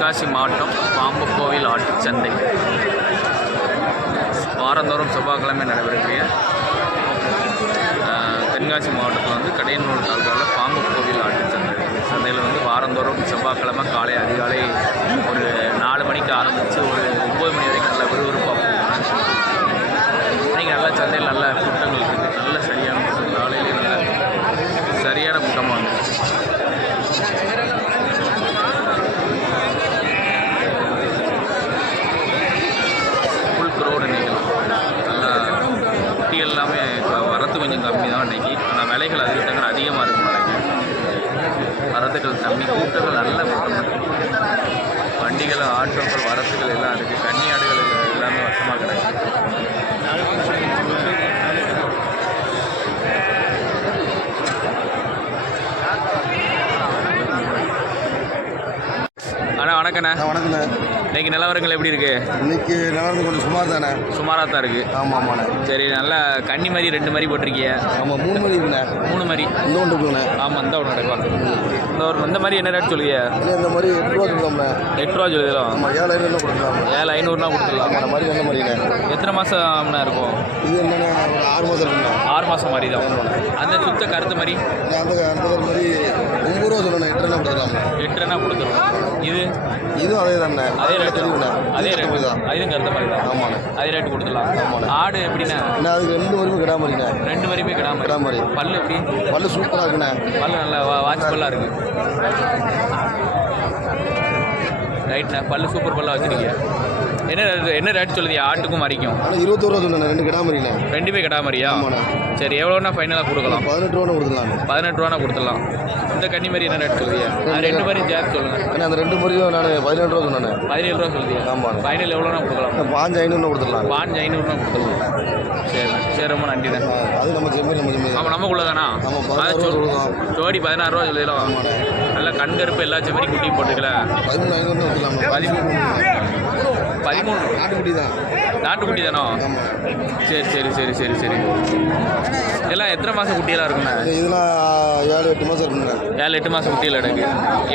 தென்காசி மாவட்டம் பாம்புக்கோவில் ஆட்டுச்சந்தை வாரந்தோறும் செவ்வாய்க்கிழமை நடைபெறக்கூடிய தென்காசி மாவட்டத்தில் வந்து கடையனூர் தாலுகாவில் பாம்புக்கோவில் ஆட்டுச்சந்தை சந்தையில் வந்து வாரந்தோறும் செவ்வாய்க்கிழமை காலை அதிகாலை ஒரு 4 மணிக்கு ஆரம்பித்து ஒரு 9 மணி வரைக்கும் நல்ல விறுவிறுப்பாக போகும். இன்றைக்கி நல்ல சந்தையில் நல்ல கூட்டங்கள் இருக்குது. நல்ல சரியான கூட்டம், காலையிலே நல்ல சரியான கூட்டமாக இருந்துச்சு. எல்லாமே வரத்து கொஞ்சம் கம்மி தான் இன்றைக்கி. ஆனால் விலைகள் அதிகமாக அதிகமாக இருக்கும். நாளைக்கு வரத்துக்கள் கம்மி, கூட்டங்கள் நல்ல கூட்டம். வண்டிகள், ஆட்டோக்கள், வரத்துகள் எல்லாம் இருக்குது. கன்னி ஆடுகள் எல்லாமே வசமாக கிடைக்கும். அண்ணா வணக்கண்ணே. வணக்கண்ணே. இன்றைக்கி நிலவரங்கள் எப்படி இருக்குது? இன்றைக்கி நிலவரம் கொஞ்சம் சுமார் தானே. சுமாராக தான் இருக்குது. ஆமாம் ஆமாண்ணே. சரி, நல்லா கன்னி மாதிரி 2 மாதிரி போட்டிருக்கீங்க. ஆமாம் 3 மாதிரி இருக்குண்ணே. 3 மாதிரி இந்த ஒன்று இருக்குண்ணே. ஆமாம் இந்த ஒன்று நடக்கும். இந்த மாதிரி என்ன ரேட் சொல்லுங்க? இல்லை இந்த மாதிரி 8 ரூபா சொல்லுவோம்ண்ணே. 8 ரூபா சொல்லுதோ? ஆமாம் 7,500 கொடுக்கலாம். 7,500 கொடுத்துடலாம். அந்த மாதிரி என்ன மாதிரிண்ணே? எத்தனை மாதம்ண்ணா இருக்கும்? இது என்னென்ன ஒரு 6 மாதம் இருக்குண்ணே. 6 மாதம் மாதிரி தான். அந்த சுத்த கருத்து மாதிரி அந்த மாதிரி 9 ரூபா சொல்லணும். 8 கொடுக்கலாம். 8 கொடுத்துருவோம். இதுவும் அதே தானே. அதே ரேட்டு தெரியுண்ணே. அதே ரேட்டு தான். அதுவும் கருத்த மாதிரி தான். ஆமாண்ணே. அதே ரேட்டு கொடுத்துடலாம். ஆமாண்ணே. ஆடு எப்படின்னா? அதுக்கு 2 வரைக்கும் கிடா மாதிரிண்ணே. 2 வரையுமே கிடா மாதிரி. பல்லு எப்படி? பல்லு சூப்பராக இருக்குண்ணே. பல்லு நல்லா வாட்ச் பல்லாக இருக்குது. ரைட்ண்ணா, பல்லு சூப்பர் பல்லாக வச்சுருக்கீங்க. என்ன ரேட் சொல்லுதியா ஆட்டுக்கும் மறிக்கும்? 21 ரூபா சொன்னேன். 2 கிடா மாதிரிண்ணே. 2மே கிடா மாதிரியா? ஆமாண்ணே. சரி, எவ்வளோண்ணா ஃபைனலாக கொடுக்கலாம்? 18 ரூபா கொடுத்துடலாம். 18 ரூபானா கொடுத்துடலாம். இந்த கன்னி மாதிரி என்ன ரேட் சொல்லுதியா? 2 மாதிரி சேர்த்து சொல்லுங்கள். ஏன்னா அந்த 2 மாதிரியும் நான் 17 ரூபா சொன்னேன். 17 ரூபா சொல்லுதியா? ஆமாம். ஃபைனல் எவ்வளோனா கொடுக்கலாம்? 5,500 கொடுத்துடலாம். 5,500 கொடுத்துடலாம். சரி, ரொம்ப நன்றிண்ணே. அது நம்ம செம்மறி ஆமாம் நமக்குள்ள தானா? ஜோடி 16 ரூபா சொல்லிடலாம். நல்லா கண்கருப்பு எல்லா செம்மறி குட்டியும் போட்டுக்கல. 13,500 கொடுத்துடலாம். 13 நாட்டுக்குட்டி தான். நாட்டுக்குட்டி தானோ? சரி. எல்லாம் எத்தனை மாதம் குட்டியெல்லாம் இருக்குண்ணே? இதெல்லாம் 7-8 மாதம் இருக்குண்ணே. 7-8 மாதம் குட்டியில் எடுக்கு.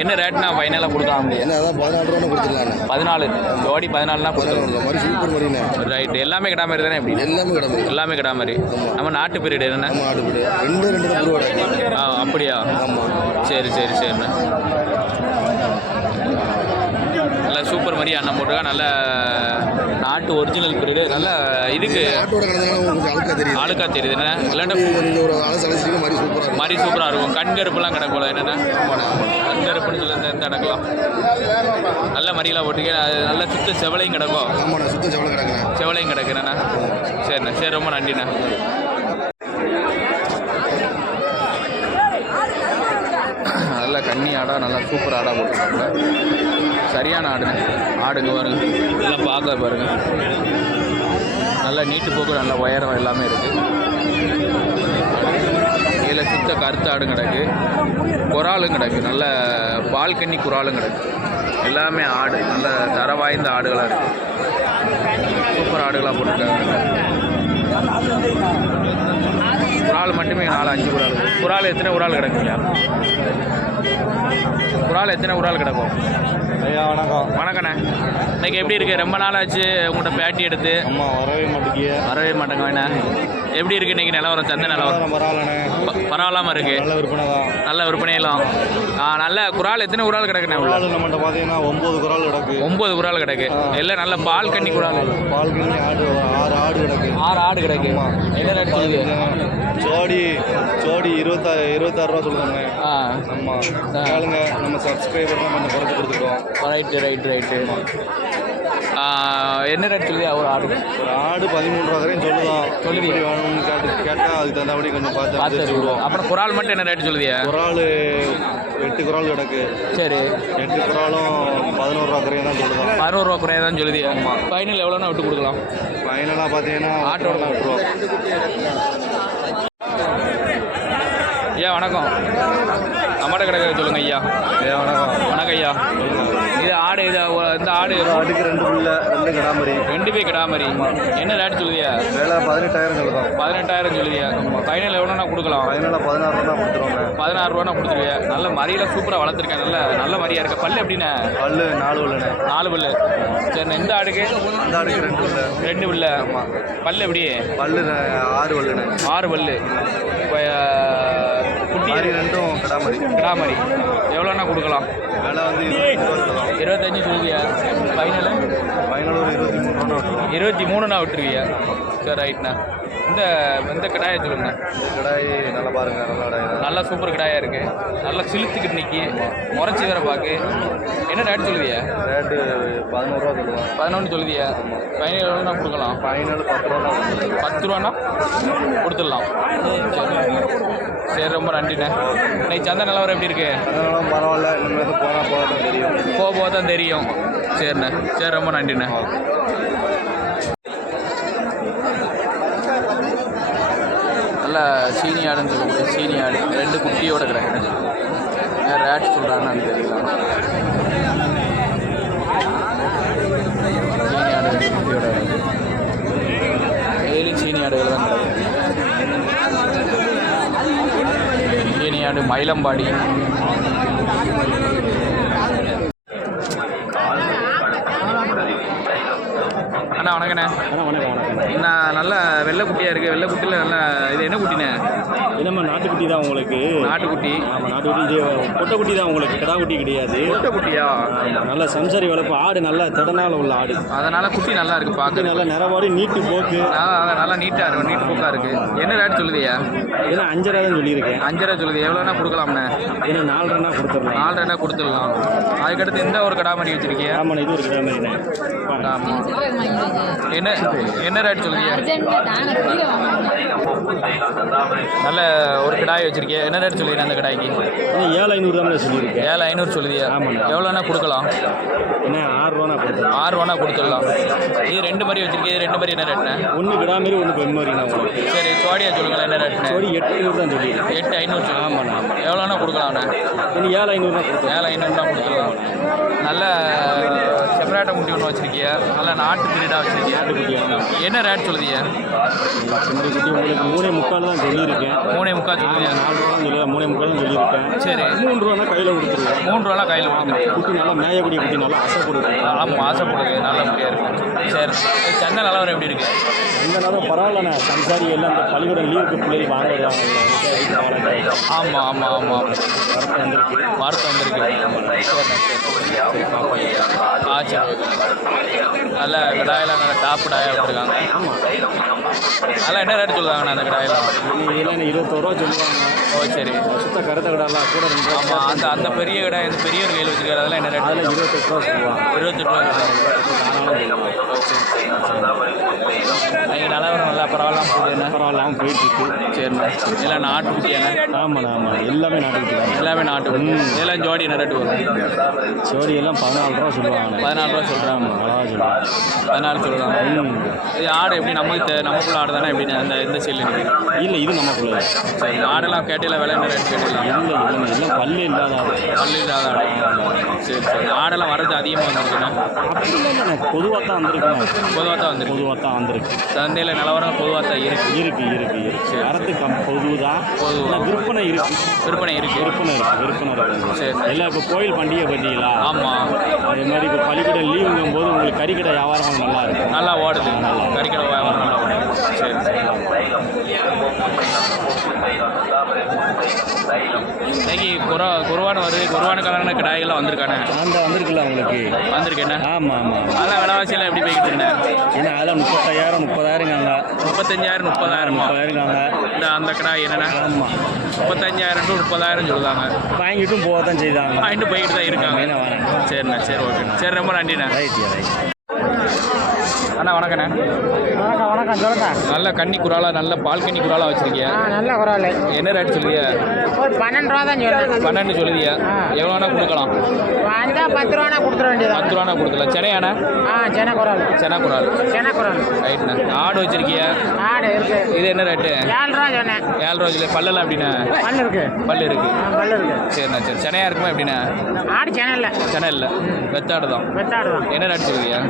என்ன ரேட்னா ஃபைனலாக கொடுக்கலாம்? முடியும். என்ன அதான் 14 ரூபா கொடுத்துடலாம். 14 ஜோடி 14 கொடுத்துருவோம். மாதிரி சூப்பர் மாதிரிண்ணே. ரைட், எல்லாமே கிடா மாதிரி தானே? எப்படி? எல்லாமே கிடா மாதிரி. நம்ம நாட்டு பீரியட் என்னென்ன? நாட்டு பீரியட் 2 தான் புருவோட. அப்படியா? ஆமாம். சரிண்ணே. நல்லா சூப்பர் மாதிரி அண்ணன் போட்டுருக்கா. நல்ல நாட்டு ஒரிஜினல் பீரியடு. நல்ல இதுக்கு அழுக்கா தெரியுது. என்ன இல்லாண்டா மாதிரி சூப்பராக இருக்கும். கண்கருப்புலாம் கிடக்கூட என்னென்ன கண்கருப்புன்னு சொல்லி இந்த இடக்கலாம். நல்ல மறியெல்லாம் போட்டுக்க. நல்ல சுத்த செவலையும் கிடக்கும். செவலையும் கிடக்கு என்னண்ணா. சரிண்ணா. சரி, ரொம்ப நன்றிண்ணா. நல்ல கன்னி ஆடாக நல்லா சூப்பர் ஆடாக போட்டுருக்காங்க. சரியான ஆடுங்க பாருங்க. எல்லாம் பார்க்க பாருங்க. நல்லா நீட்டு போக்கு, நல்ல உயரம் எல்லாமே இருக்குது. இதில் சுத்த கருத்து ஆடும் கிடக்கு. குறாலும் கிடக்கு. நல்ல பால்கன்னி குறாலும் கிடக்கு. எல்லாமே ஆடு நல்ல தர வாய்ந்த ஆடுகளாக இருக்குது. சூப்பர் ஆடுகளாக போட்டிருக்காங்க. குறால் மட்டுமே 4-5 குறால். குறால் எத்தனை குறால் கிடக்குங்க? குறால் எத்தனை குறால் கிடக்கும்? ஐயா வணக்கம். வணக்கண்ணே. இன்றைக்கி எப்படி இருக்குது? ரொம்ப நாள் ஆச்சு உங்கள்கிட்ட பேட்டி எடுத்து. அம்மா வரவே மாட்டேங்க. வேணா எப்படி இருக்குது இன்றைக்கி நிலவரம்? சந்தை நிலவரம் பரவாயில்லாமல் இருக்குது. நல்ல விற்பனையெல்லாம். நல்ல குறால் எத்தனை குறால் கிடக்குண்ணே? நம்மகிட்ட பார்த்தீங்கன்னா 9 குறால் கிடக்கு. 9 குறால் கிடக்கு. எல்லாம் நல்ல பால் கன்னி குறால். ஆடு 6 ஆடு கிடக்கு. 6 ஆடு கிடக்கு. என்ன ரேட் சொல்லுது? ஜோடி 26 ரூபா சொல்லுவாங்க. ஆமாம் கேளுங்க. நம்ம சப்ஸ்கிரைபர் தான் கொஞ்சம் குறைச்சி கொடுத்துருக்கோம். ரைட்டு. என்ன ரேட் சொல்லுது? ஒரு ஆடு 13 ரூபா வரையும் சொல்லுவி வேணும்னு கேட்டால் அதுக்கு தகுந்தபடி கொஞ்சம் பார்த்து விடுவோம். அப்புறம் குறால் மட்டும் என்ன ரேட் சொல்லுதியா? குறால் 8 குறால் கிடக்கு. சரி, 8 குறாலும் 11 ரூபா குறையாக தான் சொல்லுவோம். 11 ரூபா குறையாக தான் சொல்லுதியா? ஆமாம். ஃபைனல் எவ்வளோனா விட்டு கொடுக்கலாம்? ஃபைனலாக பார்த்தீங்கன்னா ஆட்டோட விட்டுருவோம். ஐயா வணக்கம். நம்மகிட்ட கிடக்க சொல்லுங்கள் ஐயா. வணக்கம் ஐயா. இது ஆடு இந்த ஆடு ஆட்டுக்கு 2 புள்ள 2 கிடாமரி. 2 கிடாமரி. என்ன ரேட் சொல்லுவியா? வேலை 18,000 சொல்லுவோம். 18,000 சொல்லுவியா? ஃபைனல் எவ்வளோனா கொடுக்கலாம்? ஃபைனலாக 16 ரூபா கொடுத்துருவாங்க. 16 ரூபானா கொடுத்துருவியா? நல்ல மறியெல்லாம் சூப்பராக வளர்த்துருக்கேன். நல்ல மறியாக இருக்க. பல்லு எப்படிண்ணே? பல்லு 4 பல்லுண்ணே. 4 பல்லு. சரிண்ணே. இந்த ஆடுக்கு? இந்த ஆடுக்கு 2 பல்லு. 2 பல்லு. ஆமாம். பல்லு எப்படி? பல்லு 6 பல்லுண்ணே. 6 பல்லு. இப்போ குட்டி ரெண்டும் கிடாமரி எவ்வளோண்ணா கொடுக்கலாம்? விலை வந்து 25 சொல்லுவியா? ஃபைனலு ஒரு 23 விட்டுருவியா? சரி ரைட்ண்ணா. இந்த கடாயை சொல்லுங்கண்ணா. கடாய் நல்லா பாருங்க. நல்லா சூப்பர் கடாயாக இருக்குது. நல்லா சிலுத்துக்கிட்டு நிற்கி முறைச்சி வேற பார்க்கு. என்ன ரேட் சொல்லுவியா? ரேட்டு 11 ரூபா சொல்லுவாங்க. 11 சொல்லுவியா? ஃபைனல் எவ்வளோண்ணா கொடுக்கலாம்? ஃபைனல் 10 ரூபா. 10 ரூபாண்ணா கொடுத்துடலாம். சரி ரொம்ப நன்றிண்ணே. இன்னைக்கு சந்தை நிலவரம் எப்படி இருக்கு? அதனால பரவாயில்ல. இனிமேல் போக தான் தெரியும். போக தான் தெரியும். சரிண்ணே. சரி ரொம்ப நன்றிண்ணே. நல்ல சீனி ஆடுன்னு சொல்லக்கூடிய சீனி ஆடு 2 குட்டியோட கிடக்குது. ரேட் சொல்கிறான்னு தெரியல. சீனி ஆடு 2 குட்டியோட டெய்லி சீனி ஆடுகள் தான் கிடையாது. சீனி ஆடு மயிலம்பாடி. அண்ணா வணக்கண்ணே. என்ன நல்ல வெள்ளை குட்டியாக இருக்குது. வெள்ளை குட்டியில் நல்லா இது என்ன குட்டிண்ணே? நம்ம நாட்டுக்குட்டி தான் உங்களுக்கு. நாட்டுக்குட்டி? ஆமாம் நாட்டுக்குட்டி. இது பொட்டைக்குட்டி தான் உங்களுக்கு, கிடா குட்டி கிடையாது. பொட்டைக்குட்டியா? ஆமாம். நல்ல சம்சாரி வளர்ப்பு ஆடு, நல்லா திடனால உள்ள ஆடு. அதனால் குட்டி நல்லா இருக்குது பார்க்க. நல்லா நிறவாடி நீட்டு போக்கு. நல்லா நீட்டாக இருக்கும். நீட்டு போக்காக இருக்குது. என்ன ரேட் சொல்லுதியா? ஏன்னா 5 ரூபா தான் சொல்லியிருக்கேன். 5 ரூபா சொல்லுது. எவ்வளோனா கொடுக்கலாம்ண்ணே? ஏன்னா 4 ரூபா கொடுத்துடலாம். 4 ரூபா கொடுத்துடலாம். அதுக்கடுத்து எந்த ஒரு கடாமரி வச்சுருக்கியா? ஆமாம் இது ஒரு கிடா மாதிரிண்ணே. ஆமாம். என்ன ரேட் சொல்லுதியா? நல்ல ஒரு கடாய் வச்சிருக்கியா? என்ன ரேட் சொல்லுவீங்க அந்த கடாய்க்கு? 7,500 தான் சொல்லியிருக்கேன். 7,500 சொல்லுதியா? ஆமாம். எவ்வளோனா கொடுக்கலாம்? என்ன 6 ரூபா கொடுத்துருக்கேன். 6 ரூபானா கொடுத்துடலாம். இது 2 மாதிரி வச்சிருக்கேன். இது 2 மாதிரி என்ன ரேட்ண்ணே? ஒன்று கிடா மாதிரி, ஒன்று பெண் மாதிரி நான் உங்களுக்கு. சரி சோடியா சொல்லுங்களேன். என்ன ரேட்ண்ணே? சோடி 8,500 தான் சொல்லியிருக்கேன். 8,500 சொல்லுங்க. ஆமாண்ணா. எவ்வளோனா கொடுக்கலாம்ண்ணே? இனி 7,500 தான் கொடுத்துருக்கேன். 7,500 தான் கொடுத்துருலாம். நல்ல செப்பரேட்டை முட்டி ஒன்று வச்சிருக்கியா? நல்ல நாட்டு பிரீடாக வச்சிருக்கியா? என்ன ரேட் சொல்லுதியா? செம்மறி குட்டி உங்களுக்கு 3.25 தான் சொல்லியிருக்கேன். 3.25 சொல்லுதியா? 4 ரூபா சொல்லி 3.25 தான் சொல்லியிருக்கேன். சரி 3 ரூபா கையில் கொடுத்துருவேன். 3 ரூபா கையில் கொடுத்துருவேன். குட்டி நல்லா மேயக்கூடிய குட்டி, நல்லா ஆசைப்படுது. ஆமாம் ஆசைப்படுது. நல்ல குட்டியாக இருக்கும். சரி சென்னை நிலவரம் எப்படி இருக்குது? இந்த நேரம் பரவாயில்லண்ணே. சம்சாரி எல்லாம் இந்த பள்ளிக்கூடம் லீவுக்கு பிள்ளைகள் வாங்குறாங்க. ஆமாம் ஆமாம் ஆமாம். வார்த்தை வந்திருக்கு. ஆ சரி. நல்ல கடாயெல்லாம் நல்ல டாப் டாயாக விட்டுருக்காங்க. ஆமாம். அதெல்லாம் என்ன ரேட் சொல்லுவாங்கண்ணா அந்த கடாயெல்லாம்? இதெல்லாம் 21 ரூபா சொல்லுவாங்க. ஓ சரி. சுத்த கருத்த கடாலாம் கூட 2 ரூபா. ஆமாம். அந்த பெரிய கடாய் அந்த பெரிய கையில் வச்சுருக்காரு. அதெல்லாம் என்ன ரேட்? அதில் 28 ரூபா சொல்லுவாங்க. 28 ரூபா சொல்லுவாங்க. நீங்கள் நிலவரம் நல்லா பரவாயில்லாம போகுதுண்ணே? பரவாயில்லாமல் போயிட்டுருக்கு. சரிண்ணா. இல்லை நாட்டுக்குட்டியாண்ணே? ஆமாண்ணா ஆமாம். எல்லாமே நாட்டுக்குட்டி தான். எல்லாமே நாட்டுக்குட்டி. இதெல்லாம் ஜோடி என்ன ரேட்டு வரும்? சோடி எல்லாம் 14 ரூபா சொல்லுவாங்க. 14 ரூபா சொல்கிறாங்க. நல்லா சொல்லுவாங்க. 14 சொல்கிறாங்க. இது ஆடு எப்படி நமக்குள்ள ஆடு தானே? எப்படி இந்த சைடில் நிற்குது? இல்லை இது நமக்குள்ள. சரி ஆடெல்லாம் கேட்டில விலை என்ன ரேட் கேட்டிடலாம்? இல்லை இல்லைண்ணா எல்லாம் பல்லு இல்லாத ஆடு. பல்லு இல்லாத ஆடு. சரி சரி. ஆடெல்லாம் வர்றது அதிகமாக வந்துருக்குண்ணா? அப்படி இல்லைண்ணா பொதுவாக தான் வந்திருக்குண்ணா. பொதுவாக தான் வந்துருக்கு. பொதுவாக தான் வந்திருக்கு. சந்தையில் நிலவரம் பொதுவாக தான் இருக்குது. இருக்கு. வரத்து பொது தான். விற்பனை இருக்கு. விற்பனை இருக்குது. இருக்கு. சரி. எல்லாம் இப்போ கோயில் பண்டிகை பார்த்தீங்களா? ஆமாம். அதே மாதிரி இப்போ பள்ளிக்கூட லீவுங்கும் போது உங்களுக்கு கறிக்கடை வியாபாரம் நல்லா இருக்கும். நல்லா ஓடுது. கறிக்கடை வியாபாரம் நல்லா ஓடுது. சரி சரி. இன்னைக்கு குருவான வருது. குருவான கலரான கடாய்கள்லாம் வந்திருக்கானே? அந்த வந்திருக்குல்ல உங்களுக்கு? வந்திருக்கேண்ணே. ஆமாம். அதெல்லாம் விலைவாசியெல்லாம் எப்படி போய்கிட்டு இருந்தேன்? ஏன்னா அதெல்லாம் 35,000 30,000ங்க. 35,000 30,000 இந்த அந்த கடாய் என்னென்ன? ஆமாம். 35,000 to 30,000 சொல்லுவாங்க. வாங்கிட்டும் போக தான் செய்தாங்க. வாங்கிட்டு போய்கிட்டு தான் இருக்காங்க. வரேன். சரிண்ணா. சரி ஓகேண்ணா. சரி ரொம்ப நன்றிண்ணா. ரைட். அண்ணா வணக்கண்ணே. வணக்கம் சொல்லுங்க. நல்ல கன்னி குறாலா, நல்ல பால் கன்னி குறாலா வச்சிருக்கியா? நல்ல குறால். என்ன ரேட் சொல்லுதியா? ஒரு 12 ரூபா தான் சொல்லுவேன். 12 சொல்லுதியா? எவ்வளோனா கொடுக்கலாம்? வந்தால் 10 ரூபானா கொடுத்துட வேண்டியது. 10 ரூபானா கொடுக்கலாம். சென்னையாண்ணா? சென்னை குறால். சென்னை குறால். ரைட்ண்ணா. ஆடு வச்சிருக்கியா? ஆடு இருக்கு. இது என்ன ரேட்டு? 7 ரூபா சொன்னேன். 7 ரூபா சொல்லி. பல்லெல்லாம் எப்படின்னா? பல்லு இருக்கு. பல்லு இருக்கு. சரிண்ணா. சரி. சென்னையா இருக்குமா எப்படின்னா? ஆடு சென்னை இல்லை. சென்னை இல்லை. வெத்தாடு தான். வெத்தாடு தான். என்ன ரேட் சொல்லுதியா?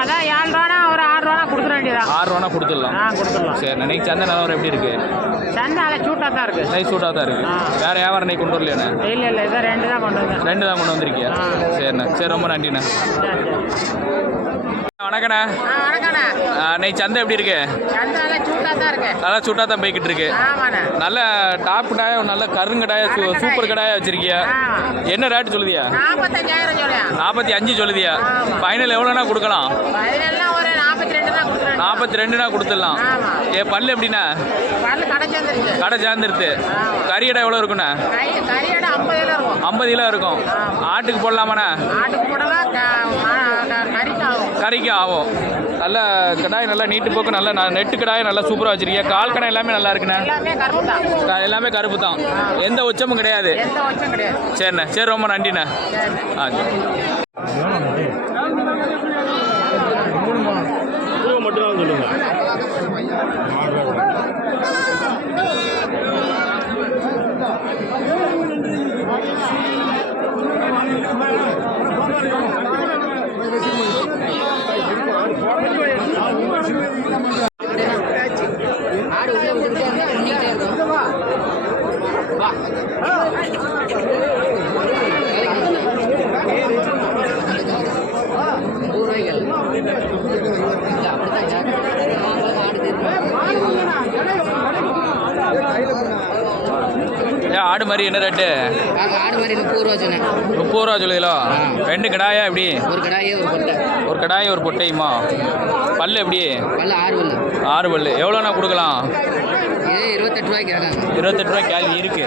அதான் 7 ரூபா வேணா ஒரு 6 ரூபா கொடுத்துட வேண்டியதான். 6 ரூபானா கொடுத்துடலாம். கொடுத்துடலாம். சரி, இன்னைக்கு சந்தை நிலவரம் எப்படி இருக்கு? சந்தை அதில் சூட்டாக தான் இருக்கு. நைஸ் சூட்டாக தான் இருக்கு. வேற வியாபாரம் இன்னைக்கு கொண்டு வரலையாண்ணே? இல்லை இதை 2 தான் கொண்டு வந்தேன். 2 தான் கொண்டு வந்திருக்கியா? சரிண்ணே, சரி, ரொம்ப நன்றிண்ணே. வணக்கண்ணே. வணக்கண்ணே. இன்னைக்கு சந்தை எப்படி இருக்கு? சந்தை அதில் சூட்டாக தான் இருக்கு. நல்லா சூட்டாக தான் போய்கிட்டு இருக்கு. ஆமாண்ணே. நல்ல டாப் கடாயா, நல்ல கருங்கடாயா, சூப்பர் கடாயா வச்சிருக்கியா? என்ன ரேட்டு சொல்லுதியா? 45,000 சொல்லியா? 45 சொல்லுதியா? ஃபைனல் எவ்வளோனா கொடுக்கலாம்? பதினெல்லாம் ஒரு 42 தான் கொடுத்துருவேன். 42னா கொடுத்துடலாம். பல்லு எப்படின்னா? பல்லு கடை சேர்ந்துருச்சு. கடை சேர்ந்துருது. கறியடை எவ்வளோ இருக்குண்ணே? கறியோட 50 கிலோ இருக்கும். 50 கிலோ இருக்கும். ஆட்டுக்கு போடலாமாண்ணே? ஆட்டுக்கு போடலாம், கறிக்கு ஆகும். கறிக்கு ஆகும். நல்ல கடாய், நல்லா நீட்டு போக்கு, நல்ல நெட்டு கடாய் நல்லா சூப்பராக வச்சிருக்கீங்க. கால் கடை எல்லாமே நல்லா இருக்குண்ணே. எல்லாமே கருப்பு தான். எல்லாமே கருப்பு தான். எந்த உச்சமும் கிடையாது. எந்த வச்சும் கிடையாது. சரிண்ணே, சரி, ரொம்ப நன்றிண்ணே. சரி. மட்டும்தான் சொல்லுங்க. ஆடு உள்ள விட்டுக்கிட்டே இருந்தா பண்ணிக்கிட்டே இருக்கும். வா. ஆடு மாதிரி என்ன ரேட்டு? ஆடு மாதிரி 30 ரூபா சொன்னேன். 30 ரூபா சொல்லுதோ? 2 கடாயா எப்படி? ஒரு கடாயே ஒரு பொட்டை. ஒரு கடாய் ஒரு பொட்டையுமா? பல்லு எப்படி? பல்லு 6 பல்லு. 6 பல்லு. எவ்வளோண்ணா கொடுக்கலாம்? இது 28 ரூபாய்க்கு கேட்காங்க. 28 ரூபாய் கேள்வி இருக்கு.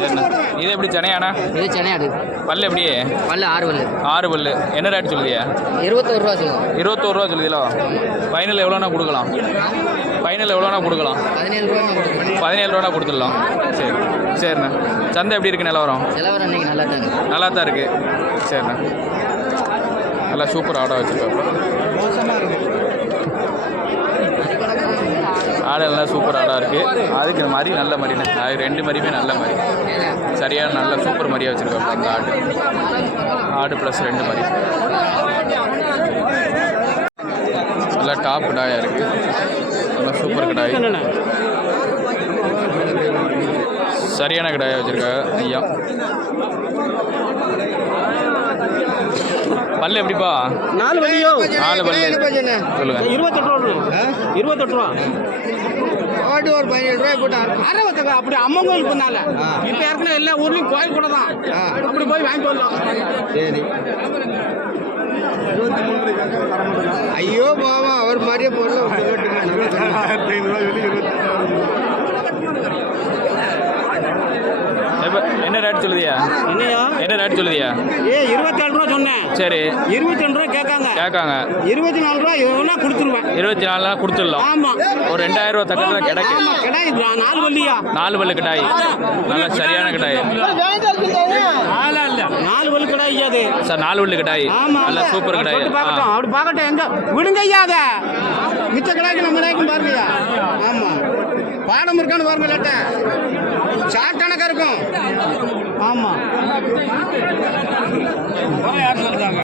சரிண்ணா. இது எப்படி சென்னையாண்ணா? இது சென்னையாடு. பல்லு எப்படி? பல்லு 6 பல்லு. 6 பல்லு. என்ன ரேட் சொல்லுதியா? 21 ரூபா சொல்லுவோம். 21 ரூபா சொல்லுதீங்களோ? ஃபைனல் எவ்வளோண்ணா கொடுக்கலாம்? ஃபைனல் எவ்வளோண்ணா கொடுக்கலாம்? 17 ரூபா கொடுக்கணும். 17 ரூபா கொடுத்துடலாம். சரி, சரிண்ணா. சந்தை எப்படி இருக்கு நிலவரம்? நிலவரம் இன்னைக்கு நல்லா தான் இருக்கு. நல்லா தான் இருக்கு. சரிண்ணா. நல்லா சூப்பர் ஆடாக வச்சுருக்கோம். ஆடு நல்லா சூப்பர் ஆடாக இருக்குது. அதுக்கு மாதிரி நல்ல மாதிரிண்ணே. அது 2 மாதிரியுமே நல்ல மாதிரி. சரியான நல்ல சூப்பர் மாதிரியாக வச்சுருக்கோம் அந்த ஆடு. ஆடு ப்ளஸ் 2 மாதிரி நல்லா டாப் கடாயாக இருக்குது. நல்லா சூப்பர் கடாய், சரியான கடாயாக வச்சுருக்காங்க ஐயா. பல்லு எப்படிப்பா? 4 வழியோ? 4 பல்லு. சொல்லுங்க. 28 ரூபா. ஆடு ஒரு 17 ரூபாய் போட்டார். அறுபத்துக்கு அப்படி அம்மன் கோயில் பண்ணால. இப்போ ஏற்கனவே எல்லா ஊர்லேயும் கோயில் கூட தான். அப்படி போய் வாங்கிட்டு வரலாம். சரி. ஐயோ பாவா, அவர் மாதிரியே போடலாம். என்ன ரேட் சொல்லுதியா? என்னையா? என்ன ரேட் சொல்லுதியா? 27 ரூபா சொன்னேன். சரி, 22 ரூபா கேட்காங்க. 24 ரூபா எவ்வளோ கொடுத்துருவேன். 24 கொடுத்துடலாம். ஆமா, ஒரு 2000 ரூபா தக்கத்தில் கிடைக்கும். கிடாய் 4 வள்ளியா? 4 பல்லு கிடாய். நல்ல சரியான கிடாய். 4 வள்ளி கிடாய் அது சார். 4 பல்லு கிடாய். நல்ல சூப்பர் கிடாய். அப்படி பார்க்கட்டும். எங்க விடுங்க ஐயா, அதை மிச்ச கிடாய்க்கு நம்ம கிடாய்க்கும் பாருங்க. ஆமா, பாடம் இருக்கான்னு பாருங்க. லேட்ட ஷார்ட் கணக்காக இருக்கும். ஆமா.